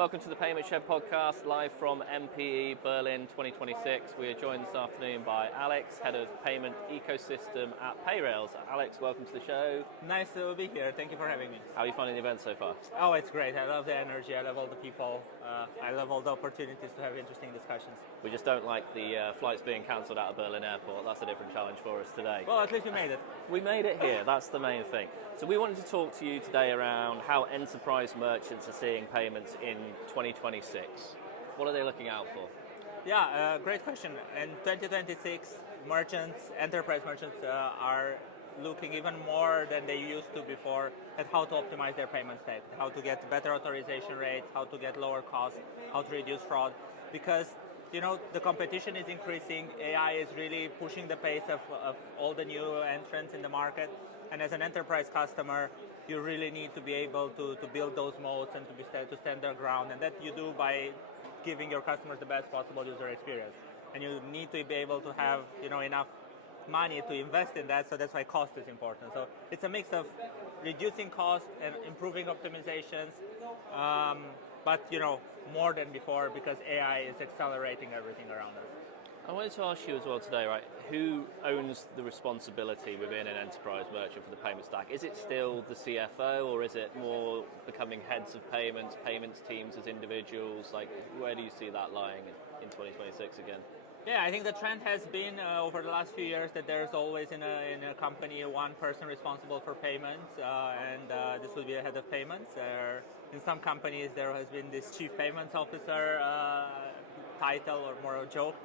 Welcome to the Payment Shed podcast, live from MPE Berlin 2026. We are joined this afternoon by Alex, Head of Payment Ecosystem at Payrails. Alex, welcome to the show. Nice to be here. Thank you for having me. How are you finding the event so far? Oh, it's great. I love the energy. I love all the people. I love all the opportunities to have interesting discussions. We just don't like the flights being cancelled out of Berlin Airport. That's a different challenge for us today. Well, at least we made it. We made it here. That's the main thing. So we wanted to talk to you today around how enterprise merchants are seeing payments in 2026. What are they looking out for? Yeah, great question. In 2026, enterprise merchants are looking even more than they used to before at how to optimize their payment state, how to get better authorization rates, how to get lower costs, how to reduce fraud. Because the competition is increasing, AI is really pushing the pace of all the new entrants in the market. And as an enterprise customer, you really need to be able to build those moats and to stand their ground. And that you do by giving your customers the best possible user experience. And you need to be able to have enough money to invest in that, so that's why cost is important. So it's a mix of reducing cost and improving optimizations, but more than before, because AI is accelerating everything around us. I wanted to ask you as well today, right? Who owns the responsibility within an enterprise merchant for the payment stack? Is it still the CFO, or is it more becoming heads of payments teams as individuals? Like, where do you see that lying in 2026 again? Yeah, I think the trend has been over the last few years that there's always in a company one person responsible for payments, and this will be a head of payments. In some companies there has been this chief payments officer title, or more a joke.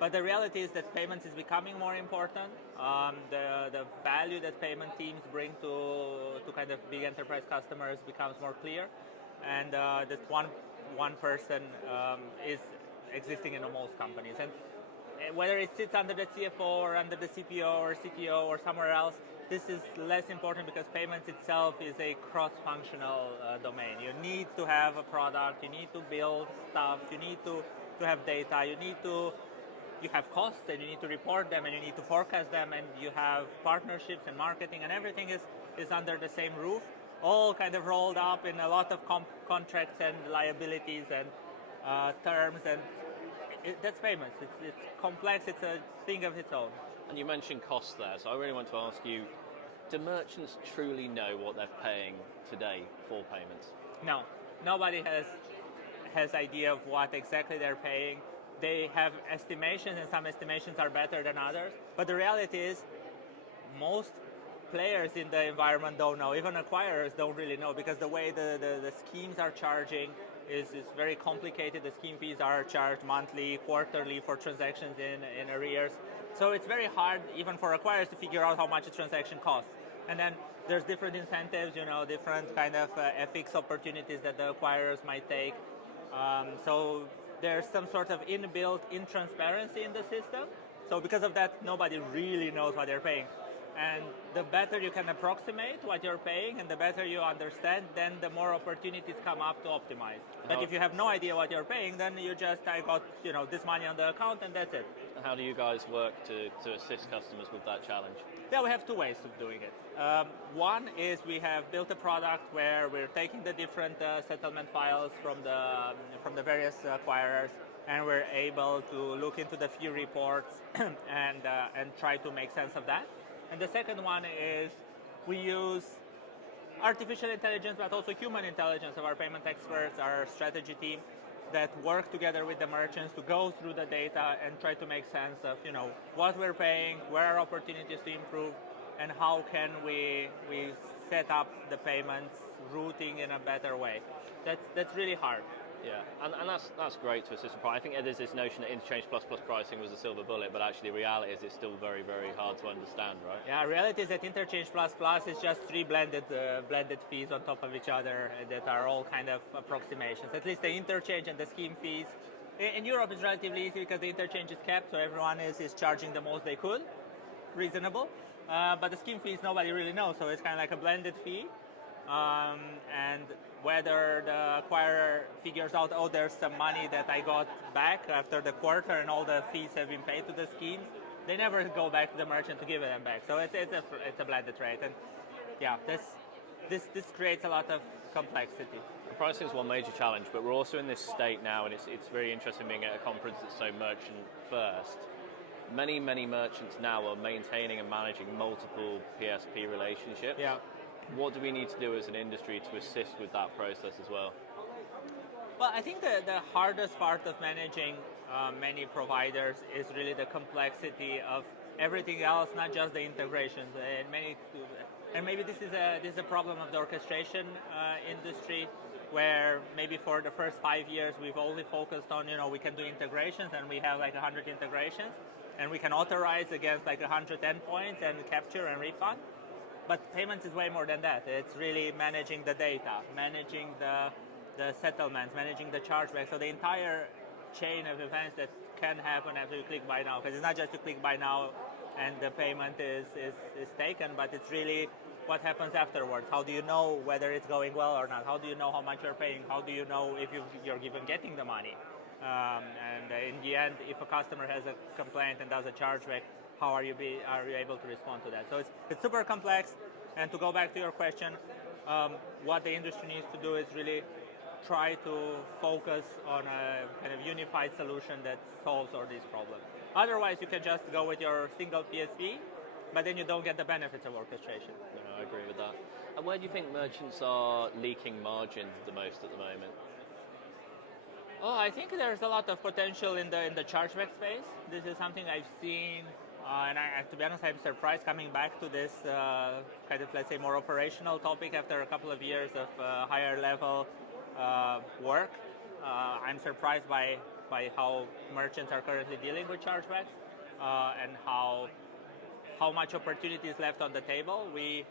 But the reality is that payments is becoming more important. The value that payment teams bring to kind of big enterprise customers becomes more clear, and that one person is existing in most companies. And whether it sits under the CFO or under the CPO or CTO or somewhere else, this is less important because payments itself is a cross-functional domain. You need to have a product, you need to build stuff, you need to have data, you have costs and you need to report them and you need to forecast them, and you have partnerships and marketing, and everything is under the same roof, all kind of rolled up in a lot of contracts and liabilities and terms, and that's payments. It's complex, it's a thing of its own. And you mentioned costs there, so I really want to ask you, do merchants truly know what they're paying today for payments? No, nobody has idea of what exactly they're paying. They have estimations, and some estimations are better than others. But the reality is, most players in the environment don't know. Even acquirers don't really know, because the way the schemes are charging is very complicated. The scheme fees are charged monthly, quarterly for transactions in arrears. So it's very hard even for acquirers to figure out how much a transaction costs. And then there's different incentives, different kind of FX opportunities that the acquirers might take. So there's some sort of inbuilt intransparency in the system. So because of that, nobody really knows what they're paying. And the better you can approximate what you're paying and the better you understand, then the more opportunities come up to optimize. But if you have no idea what you're paying, then I got this money on the account and that's it. How do you guys work to assist customers with that challenge? Yeah, we have two ways of doing it. One is we have built a product where we're taking the different settlement files from the various acquirers, and we're able to look into the fee reports and try to make sense of that. And the second one is we use artificial intelligence, but also human intelligence of our payment experts, our strategy team, that work together with the merchants to go through the data and try to make sense of what we're paying, where are opportunities to improve, and how can we set up the payments routing in a better way. That's really hard. Yeah, and that's great to assist. I think there's this notion that interchange plus pricing was a silver bullet, but actually reality is it's still very, very hard to understand, right? Yeah, reality is that interchange plus is just three blended fees on top of each other that are all kind of approximations. At least the interchange and the scheme fees. In Europe it's relatively easy because the interchange is capped, so everyone is charging the most they could. Reasonable. But the scheme fees nobody really knows, so it's kind of like a blended fee. And whether the acquirer figures out, there's some money that I got back after the quarter and all the fees have been paid to the schemes, they never go back to the merchant to give them back. So it's a blended rate. And yeah, this creates a lot of complexity. Pricing is one major challenge, but we're also in this state now, and it's very interesting being at a conference that's so merchant first. Many merchants now are maintaining and managing multiple PSP relationships. Yeah. What do we need to do as an industry to assist with that process as well? Well, I think the hardest part of managing many providers is really the complexity of everything else, not just the integrations. And maybe this is a problem of the orchestration industry, where maybe for the first 5 years we've only focused on, we can do integrations and we have like 100 integrations and we can authorize against like 100 endpoints and capture and refund. But payments is way more than that. It's really managing the data, managing the settlements, managing the chargeback. So the entire chain of events that can happen after you click buy now, because it's not just you click buy now and the payment is taken, but it's really what happens afterwards. How do you know whether it's going well or not? How do you know how much you're paying? How do you know if you're even getting the money? And in the end, if a customer has a complaint and does a chargeback, how are you able to respond to that? So it's super complex. And to go back to your question, what the industry needs to do is really try to focus on a kind of unified solution that solves all these problems. Otherwise, you can just go with your single PSP, but then you don't get the benefits of orchestration. No, I agree with that. And where do you think merchants are leaking margin the most at the moment? Oh, I think there's a lot of potential in the chargeback space. This is something I've seen, and to be honest, I'm surprised coming back to this kind of, let's say, more operational topic after a couple of years of higher level work. I'm surprised by how merchants are currently dealing with chargebacks and how much opportunity is left on the table. We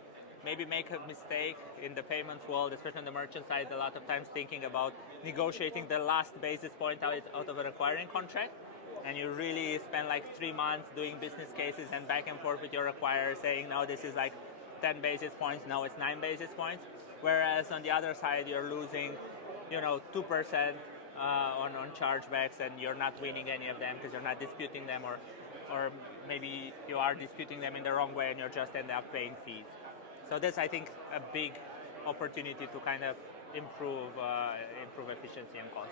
maybe make a mistake in the payments world, especially on the merchant side, a lot of times thinking about negotiating the last basis point out of an acquiring contract. And you really spend like 3 months doing business cases and back and forth with your acquirer saying, no, this is like 10 basis points, no, it's 9 basis points. Whereas on the other side, you're losing, 2% on chargebacks, and you're not winning any of them because you're not disputing them, or maybe you are disputing them in the wrong way and you're just end up paying fees. So that's, I think, a big opportunity to kind of improve efficiency and cost.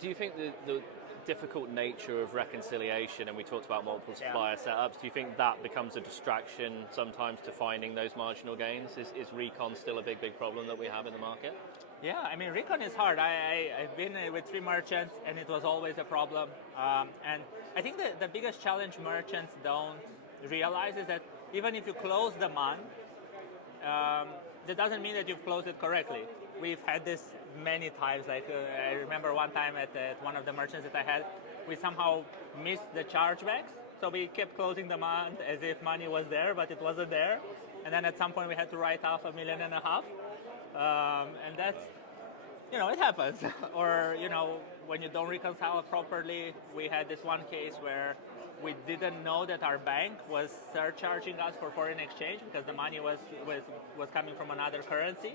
Do you think the difficult nature of reconciliation, and we talked about multiple supplier setups, do you think that becomes a distraction sometimes to finding those marginal gains? Is recon still a big problem that we have in the market? Yeah, I mean, recon is hard. I've been with 3 merchants, and it was always a problem. And I think the biggest challenge merchants don't realize is that even if you close the month, that doesn't mean that you've closed it correctly. We've had this many times. Like I remember one time at one of the merchants that I had, we somehow missed the chargebacks. So we kept closing the month as if money was there, but it wasn't there. And then at some point we had to write off $1.5 million. And that's, it happens. Or, when you don't reconcile properly, we had this one case where we didn't know that our bank was surcharging us for foreign exchange because the money was coming from another currency,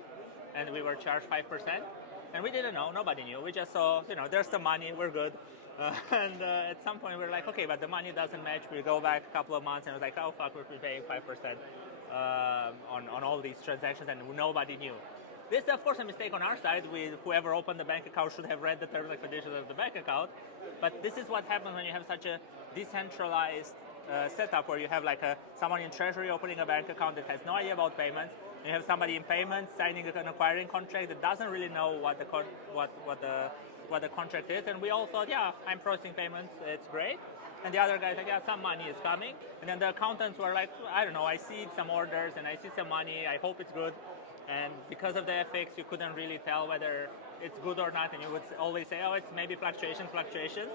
and we were charged 5%. And we didn't know, nobody knew. We just saw, there's the money, we're good. And at some point we're like, okay, but the money doesn't match. We go back a couple of months and it was like, oh fuck, we're paying 5% on all these transactions, and nobody knew. This is, of course, a mistake on our side. Whoever opened the bank account should have read the terms and conditions of the bank account. But this is what happens when you have such a decentralized setup, where you have like someone in treasury opening a bank account that has no idea about payments. And you have somebody in payments signing an acquiring contract that doesn't really know what the contract is. And we all thought, yeah, I'm processing payments, it's great. And the other guy's like, yeah, some money is coming. And then the accountants were like, I don't know, I see some orders and I see some money, I hope it's good. And because of the FX, you couldn't really tell whether it's good or not, and you would always say, oh, it's maybe fluctuations.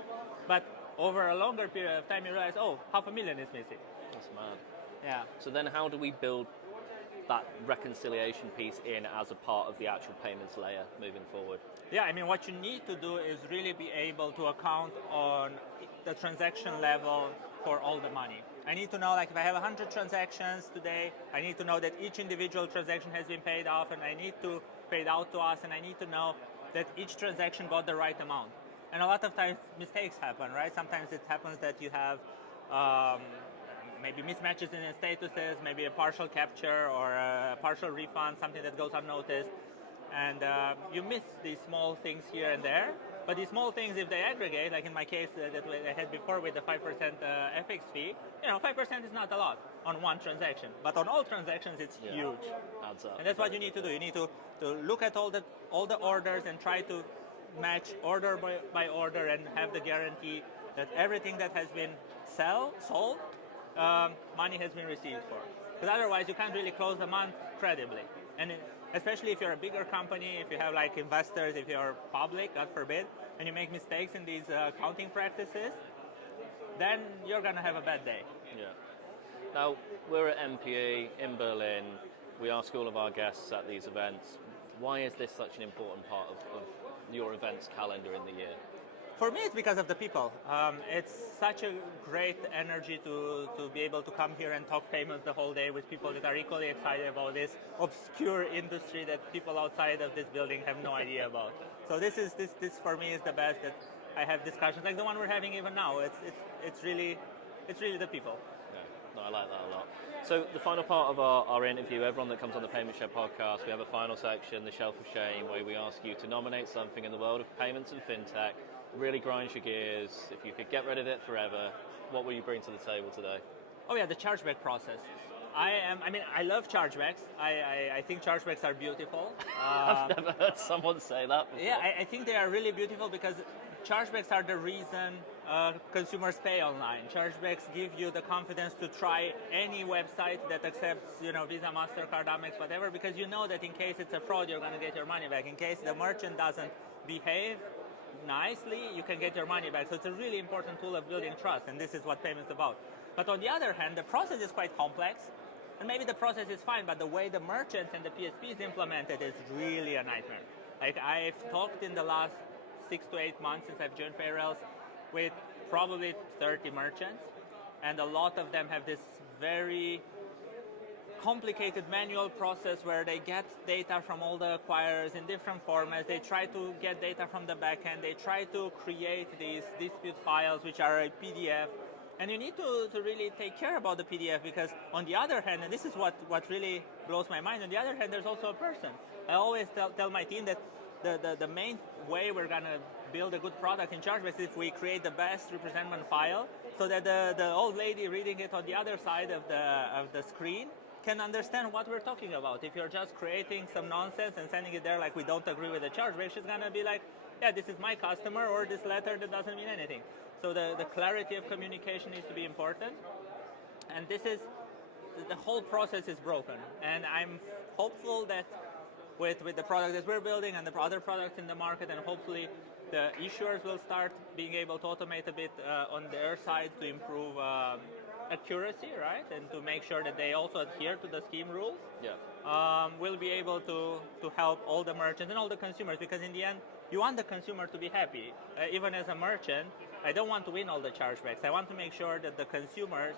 But over a longer period of time, you realize, oh, $500,000 is missing. That's mad. Yeah. So then how do we build that reconciliation piece in as a part of the actual payments layer moving forward? Yeah, I mean, what you need to do is really be able to account on the transaction level for all the money. I need to know, like, if I have 100 transactions today, I need to know that each individual transaction has been paid off, and I need to pay it out to us, and I need to know that each transaction got the right amount. And a lot of times mistakes happen, right? Sometimes it happens that you have maybe mismatches in the statuses, maybe a partial capture or a partial refund, something that goes unnoticed. and you miss these small things here and there. But these small things, if they aggregate, like in my case that I had before with the 5% FX fee, 5% is not a lot on one transaction. But on all transactions, it's huge. Adds up. And that's what you need to do. You need to look at all the orders and try to match order by order and have the guarantee that everything that has been sold, money has been received for. Because otherwise, you can't really close the month credibly. And especially if you're a bigger company, if you have like investors, if you're public, God forbid, and you make mistakes in these accounting practices, then you're going to have a bad day. Yeah. Now, we're at MPE in Berlin. We ask all of our guests at these events, why is this such an important part of your events calendar in the year? For me, it's because of the people. It's such a great energy to be able to come here and talk payments the whole day with people that are equally excited about this obscure industry that people outside of this building have no idea about. So this for me is the best, that I have discussions like the one we're having even now. It's really the people. Yeah, no, I like that a lot. So the final part of our interview, everyone that comes on the Payment Shed podcast, we have a final section, the Shelf of Shame, where we ask you to nominate something in the world of payments and fintech. Really grinds your gears. If you could get rid of it forever, what will you bring to the table today? Oh yeah, the chargeback process. I love chargebacks. I think chargebacks are beautiful. I've never heard someone say that before. Yeah, I think they are really beautiful because chargebacks are the reason consumers pay online. Chargebacks give you the confidence to try any website that accepts, Visa, MasterCard, Amex, whatever, because you know that in case it's a fraud, you're going to get your money back. In case the merchant doesn't behave nicely, you can get your money back. So it's a really important tool of building trust, and this is what payments is about. But on the other hand, the process is quite complex, and maybe the process is fine, but the way the merchants and the PSPs implement it is really a nightmare. Like, I've talked in the last 6 to 8 months since I've joined Payrails with probably 30 merchants, and a lot of them have this very complicated manual process where they get data from all the acquirers in different formats. They try to get data from the backend. They try to create these dispute files, which are a PDF. And you need to really take care about the PDF, because on the other hand, and this is what really blows my mind, on the other hand, there's also a person. I always tell my team that the main way we're going to build a good product in chargebacks is if we create the best representment file, so that the old lady reading it on the other side of the screen can understand what we're talking about. If you're just creating some nonsense and sending it there like we don't agree with the chargeback, she's gonna be like, yeah, this is my customer, or this letter that doesn't mean anything. So the clarity of communication needs to be important. And the whole process is broken. And I'm hopeful that with the product that we're building and the other products in the market, and hopefully the issuers will start being able to automate a bit on their side to improve accuracy, right? And to make sure that they also adhere to the scheme rules. Yeah. We'll be able to help all the merchants and all the consumers, because in the end, you want the consumer to be happy. Even as a merchant, I don't want to win all the chargebacks. I want to make sure that the consumers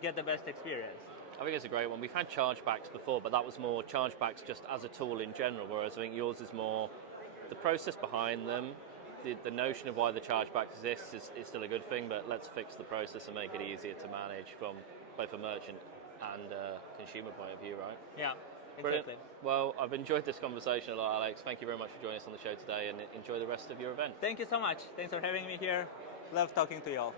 get the best experience. I think it's a great one. We've had chargebacks before, but that was more chargebacks just as a tool in general, whereas I think yours is more the process behind them. The notion of why the chargeback exists is still a good thing, but let's fix the process and make it easier to manage from both a merchant and a consumer point of view, right? Yeah, exactly. Brilliant. Well, I've enjoyed this conversation a lot, Alex. Thank you very much for joining us on the show today, and enjoy the rest of your event. Thank you so much. Thanks for having me here. Love talking to you all.